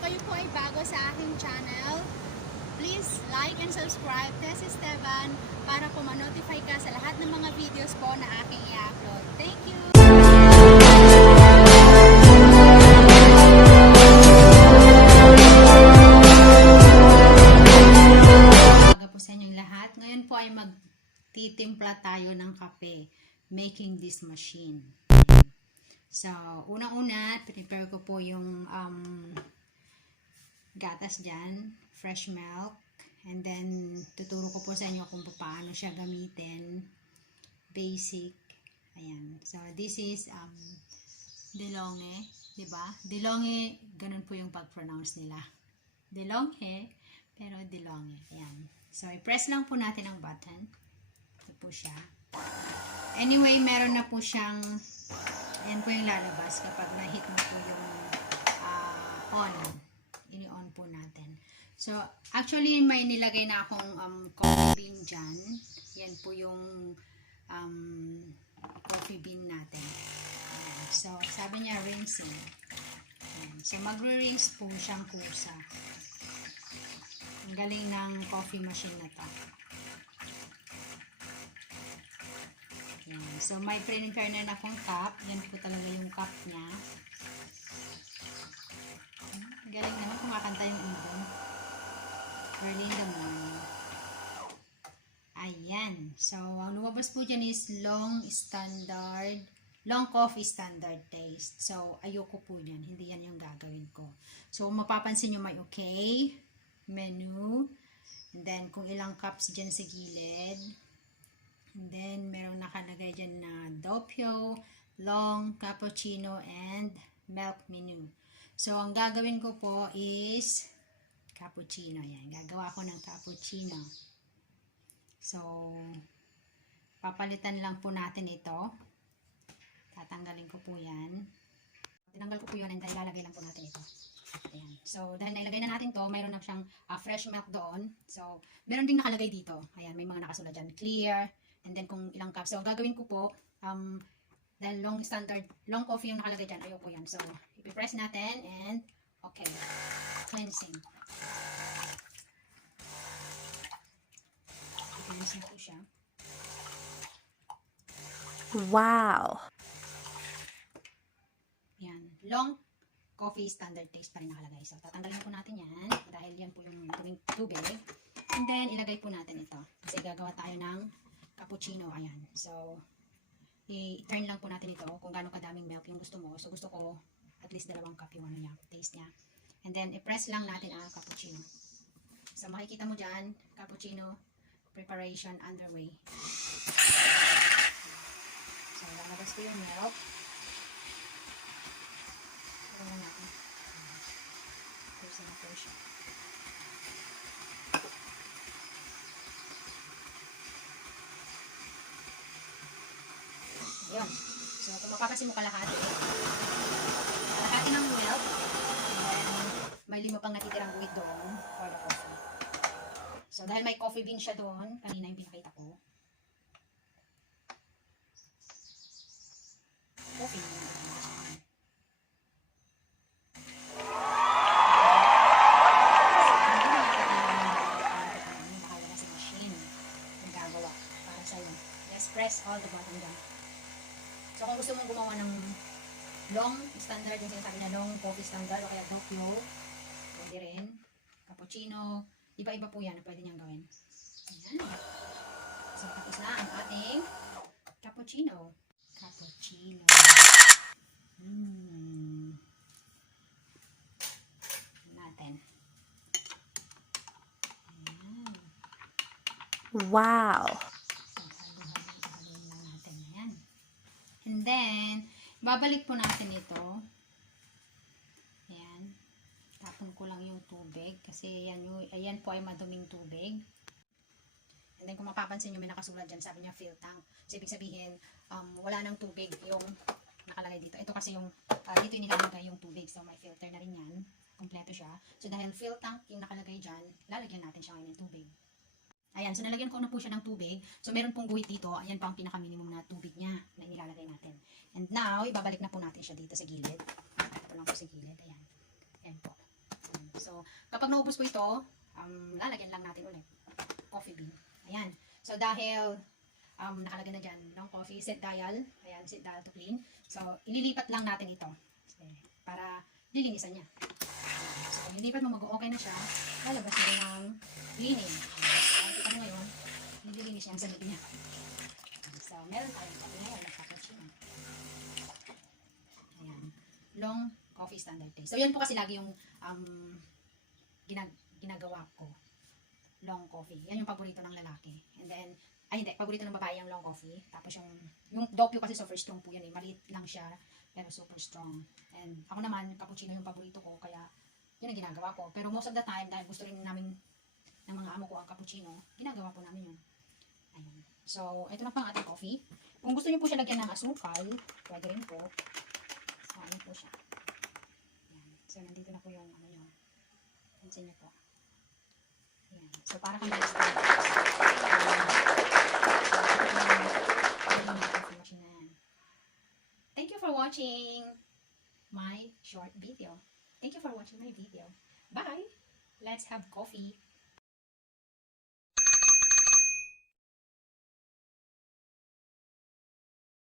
kayo po ay bago sa aking channel, please like and subscribe. This is Esteban para po ma-notify ka sa lahat ng mga videos po na aking i-upload. Thank you! Baga po sa inyong lahat. Ngayon po ay magtitimpla tayo ng kape. Making this machine. So, unang-una, prepare ko po yung gatas dyan, fresh milk, and then tuturo ko po sa inyo kung paano siya gamitin. Basic. Ayan. So, this is DeLonghe, diba? DeLonghe, ganun po yung pag-pronounce nila. DeLonghe, pero DeLonghe. Ayan. So, i-press lang po natin ang button. Ito po siya. Anyway, meron na po siyang ayan po yung lalabas kapag na-hit mo po yung on. Ini-on po natin. So, actually, may nilagay na akong coffee bean dyan. Yan po yung coffee bean natin. Ayan. So, sabi niya rinsing. Ayan. So, magre-rinse po siyang kusa. Ang galing ng coffee machine na to. So, may prepare na akong cup. Yan po talaga yung cup niya. Galing naman kumakanta yung ibon. Early in the morning. Ayan. So, ang lumabas po dyan is long coffee standard taste. So, ayoko po yan. Hindi yan yung gagawin ko. So, mapapansin nyo may okay, menu, and then kung ilang cups dyan sa gilid. And then, meron nakalagay dyan na doppio, long, cappuccino, and milk menu. So, ang gagawin ko po is cappuccino. Yan. Gagawa ko ng cappuccino. So, papalitan lang po natin ito. Tatanggalin ko po yan. Tinanggal ko po yun and ilalagay lang po natin ito. Ayan. So, dahil nailagay na natin to, mayroon na siyang fresh milk doon. So, meron ding nakalagay dito. Ayan, may mga nakasulat dyan. Clear. And then kung ilang cups. So, gagawin ko po, dahil long coffee yung nakalagay dyan, ayoko yan. So, ipipress natin and, okay, cleansing. I-cleansing po siya. Wow! Yan. Long coffee standard taste pa rin nakalagay. So, tatanggalin po natin yan dahil yan po yung tubig. And then, ilagay po natin ito. Kasi gagawa tayo ng cappuccino, ayan. So, i-turn lang po natin ito kung gaano kadaming milk yung gusto mo. So, gusto ko at least 2 cup yung ano niya, taste niya. And then, i-press lang natin ang cappuccino. So, makikita mo dyan, cappuccino preparation underway. So, lalabas ko yung milk. Ito na natin. Press na po siya. Yun. So, kung mapapansin mo kalahati ng milk, and then may 5 pang natitirang guhit doon for the coffee. So, dahil may coffee bean siya doon, kanina yung pinakita ko. Coffee bean. Nakawala sa machine. Yung gagawa para sa'yo. Just press all the button down. So, kung gusto mong gumawa ng long standard, yung sinasabi na long coffee standard, o kaya doppio, pwede rin. Cappuccino, iba-iba po yan na pwede niyang gawin. Ayan. So, tapos na ang ating cappuccino. Cappuccino. Natin. Ayan. Wow! And then, babalik po natin ito. Ayan. Tapon ko lang yung tubig. Kasi ayan po ay maduming tubig. And then, kung mapapansin nyo, may nakasulat dyan. Sabi niya, fill tank. So, ibig sabihin, wala nang tubig yung nakalagay dito. Ito kasi yung, dito yung nilalagay yung tubig. So, may filter na rin yan. Kompleto siya. So, dahil fill tank yung nakalagay dyan, lalagyan natin siya ngayon ng tubig. Ayan, so nalagyan ko na po siya ng tubig. So meron pong guhit dito. Ayan pa ang pinaka-minimum na tubig niya na inilalagay natin. And now, ibabalik na po natin siya dito sa gilid. Ito lang po sa gilid. Ayan. Ayan po. So, kapag naubos ko ito, lalagyan lang natin ulit. Coffee bean. Ayan. So, dahil nakalagay na dyan, long coffee, set dial. Ayan, set dial to clean. So, ililipat lang natin ito. Para lilinisan niya. So, pag nilipat mo, mag-okay na siya, lalabas mo ng cleaning. So, kita mo ngayon, nililinis niya ang sanig niya. So, meron tayong coffee ngayon, nagkakachino. Ayan. Long coffee standard taste. So, yan po kasi lagi yung ginagawa ko. Long coffee. Yan yung paborito ng lalaki. And then, hindi, paborito ng babae yung long coffee. Tapos yung doppio kasi super strong po yun eh. Maliit lang siya, pero super strong. And ako naman, cappuccino yung paborito ko, kaya yun ang ginagawa ko. Pero most of the time, dahil gusto rin namin ng mga amo ko ang cappuccino, ginagawa po namin yun. Ayun. So, ito na pang ating coffee. Kung gusto niyo po siya lagyan ng asukal, pwede rin po. So, ayun po siya. Ayan. So, nandito na po yung ano yun. Pansin niyo po. Ayan. So, para kang mag-start. Thank you for watching my short video. Thank you for watching my video. Bye! Let's have coffee.